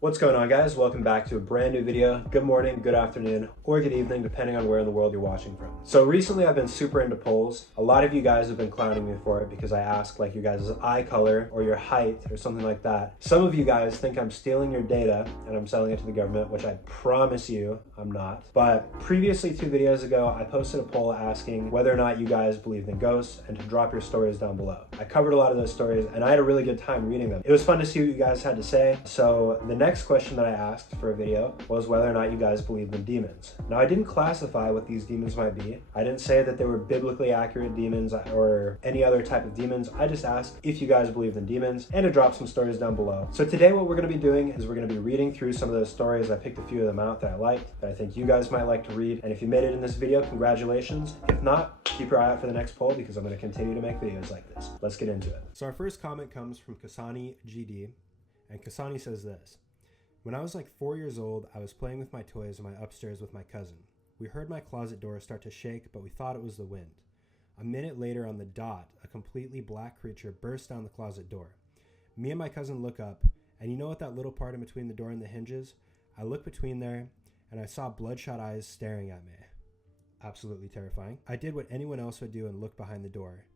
What's going on, guys? Welcome back to a brand new video. Good morning, good afternoon, or good evening, depending on where in the world you're watching from. So recently I've been super into polls. A lot of you guys have been clowning me for it because I ask like your guys' eye color or your height or something like that. Some of you guys think I'm stealing your data and I'm selling it to the government, which I promise you I'm not. But previously 2 videos ago, I posted a poll asking whether or not you guys believed in ghosts and to drop your stories down below. I covered a lot of those stories and I had a really good time reading them. It was fun to see what you guys had to say. So the next question that I asked for a video was whether or not you guys believed in demons. Now, I didn't classify what these demons might be. I didn't say that they were biblically accurate demons or any other type of demons. I just asked if you guys believed in demons and to drop some stories down below. So today what we're going to be doing is we're going to be reading through some of those stories. I picked a few of them out that I liked, that I think you guys might like to read. And if you made it in this video, congratulations. If not, keep your eye out for the next poll because I'm going to continue to make videos like this. Let's get into it. So our first comment comes from Kasani GD, and Kasani says this. When I was like 4 years old, I was playing with my toys in my upstairs with my cousin. We heard my closet door start to shake, but we thought it was the wind. A minute later on the dot, a completely black creature burst down the closet door. Me and my cousin look up, and you know what that little part in between the door and the hinges? I look between there, and I saw bloodshot eyes staring at me. Absolutely terrifying. I did what anyone else would do and looked behind the door.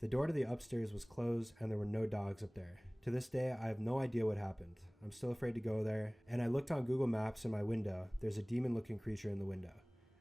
The door to the upstairs was closed, and there were no dogs up there. To this day, I have no idea what happened. I'm still afraid to go there, and I looked on Google Maps in my window. There's a demon-looking creature in the window.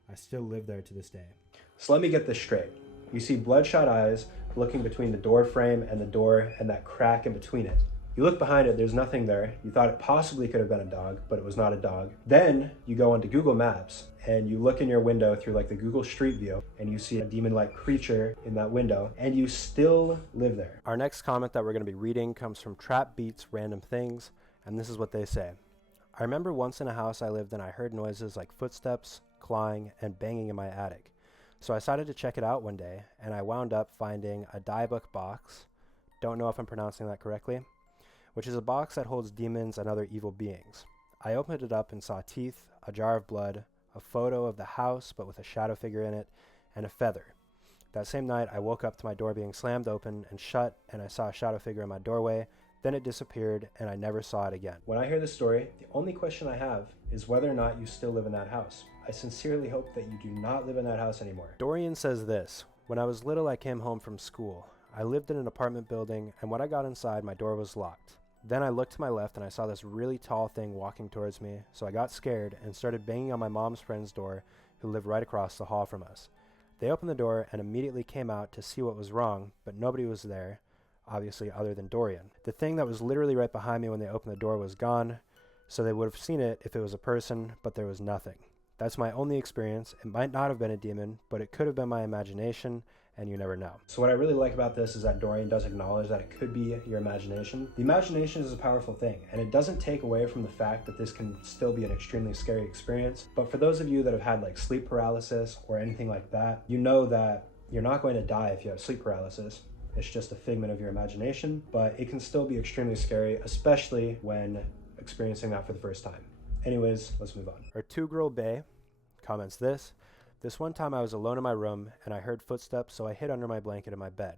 I still live there to this day. So let me get this straight. You see bloodshot eyes looking between the door frame and the door and that crack in between it. You look behind it, there's nothing there. You thought it possibly could have been a dog, but it was not a dog. Then you go onto Google Maps and you look in your window through like the Google Street View and you see a demon-like creature in that window and you still live there. Our next comment that we're going to be reading comes from Trap Beats Random Things, and this is what they say. I remember once in a house I lived in, I heard noises like footsteps, clawing, and banging in my attic. So I decided to check it out one day, and I wound up finding a Dybbuk box, don't know if I'm pronouncing that correctly, which is a box that holds demons and other evil beings. I opened it up and saw teeth, a jar of blood, a photo of the house but with a shadow figure in it, and a feather. That same night I woke up to my door being slammed open and shut, and I saw a shadow figure in my doorway. Then it disappeared and I never saw it again. When I hear this story, the only question I have is whether or not you still live in that house. I sincerely hope that you do not live in that house anymore. Dorian says this, when I was little I came home from school. I lived in an apartment building, and when I got inside my door was locked. Then I looked to my left and I saw this really tall thing walking towards me, so I got scared and started banging on my mom's friend's door who lived right across the hall from us. They opened the door and immediately came out to see what was wrong, but nobody was there, obviously other than Dorian. The thing that was literally right behind me when they opened the door was gone, so they would have seen it if it was a person, but there was nothing. That's my only experience. It might not have been a demon, but it could have been my imagination, and you never know. So what I really like about this is that Dorian does acknowledge that it could be your imagination. The imagination is a powerful thing, and it doesn't take away from the fact that this can still be an extremely scary experience. But for those of you that have had like sleep paralysis or anything like that, you know that you're not going to die if you have sleep paralysis. It's just a figment of your imagination, but it can still be extremely scary, especially when experiencing that for the first time. Anyways, let's move on. Our 2-Girl Bay comments this. This one time I was alone in my room and I heard footsteps, so I hid under my blanket in my bed.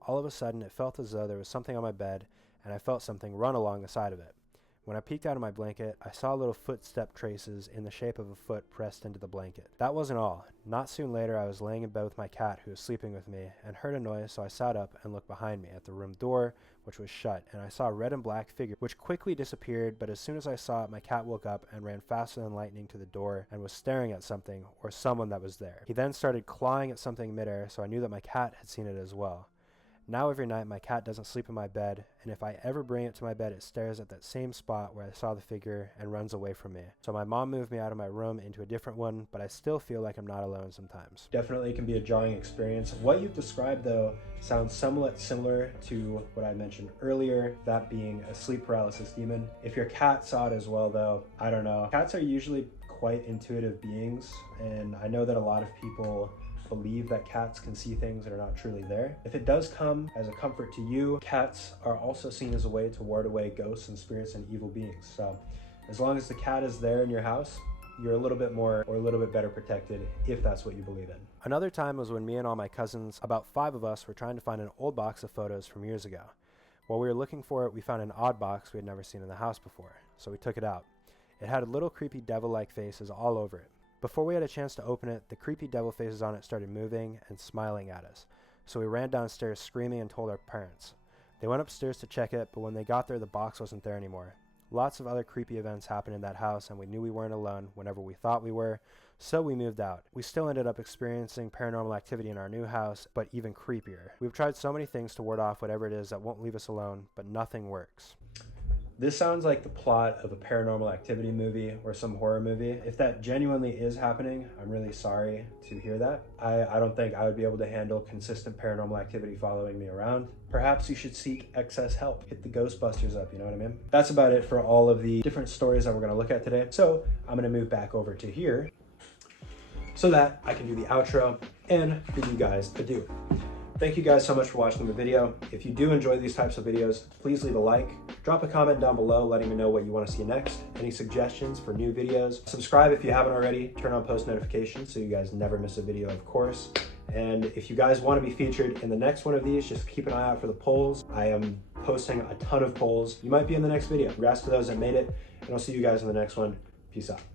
All of a sudden it felt as though there was something on my bed and I felt something run along the side of it. When I peeked out of my blanket, I saw little footstep traces in the shape of a foot pressed into the blanket. That wasn't all. Not soon later I was laying in bed with my cat who was sleeping with me and heard a noise, so I sat up and looked behind me at the room door, which was shut, and I saw a red and black figure which quickly disappeared, but as soon as I saw it, my cat woke up and ran faster than lightning to the door and was staring at something or someone that was there. He then started clawing at something midair, so I knew that my cat had seen it as well. Now every night my cat doesn't sleep in my bed, and if I ever bring it to my bed, it stares at that same spot where I saw the figure and runs away from me. So my mom moved me out of my room into a different one, but I still feel like I'm not alone sometimes. Definitely can be a jarring experience. What you've described though sounds somewhat similar to what I mentioned earlier, that being a sleep paralysis demon. If your cat saw it as well though, I don't know. Cats are usually quite intuitive beings, and I know that a lot of people believe that cats can see things that are not truly there. If it does come as a comfort to you, cats are also seen as a way to ward away ghosts and spirits and evil beings. So as long as the cat is there in your house, you're a little bit more or a little bit better protected if that's what you believe in. Another time was when me and all my cousins, about 5 of us, were trying to find an old box of photos from years ago. While we were looking for it, we found an odd box we had never seen in the house before. so we took it out. It had little creepy devil-like faces all over it. Before we had a chance to open it, the creepy devil faces on it started moving and smiling at us. So we ran downstairs screaming and told our parents. They went upstairs to check it, but when they got there, the box wasn't there anymore. Lots of other creepy events happened in that house, and we knew we weren't alone whenever we thought we were, so we moved out. We still ended up experiencing paranormal activity in our new house, but even creepier. We've tried so many things to ward off whatever it is that won't leave us alone, but nothing works. This sounds like the plot of a paranormal activity movie or some horror movie. If that genuinely is happening, I'm really sorry to hear that. I don't think I would be able to handle consistent paranormal activity following me around. Perhaps you should seek excess help. Hit the Ghostbusters up, you know what I mean? That's about it for all of the different stories that we're gonna look at today. So I'm gonna move back over to here so that I can do the outro and bid you guys adieu. Thank you guys so much for watching the video. If you do enjoy these types of videos, please leave a like. Drop a comment down below letting me know what you want to see next. Any suggestions for new videos. Subscribe if you haven't already. Turn on post notifications so you guys never miss a video, of course. And if you guys want to be featured in the next one of these, just keep an eye out for the polls. I am posting a ton of polls. You might be in the next video. Congrats to those that made it, and I'll see you guys in the next one. Peace out.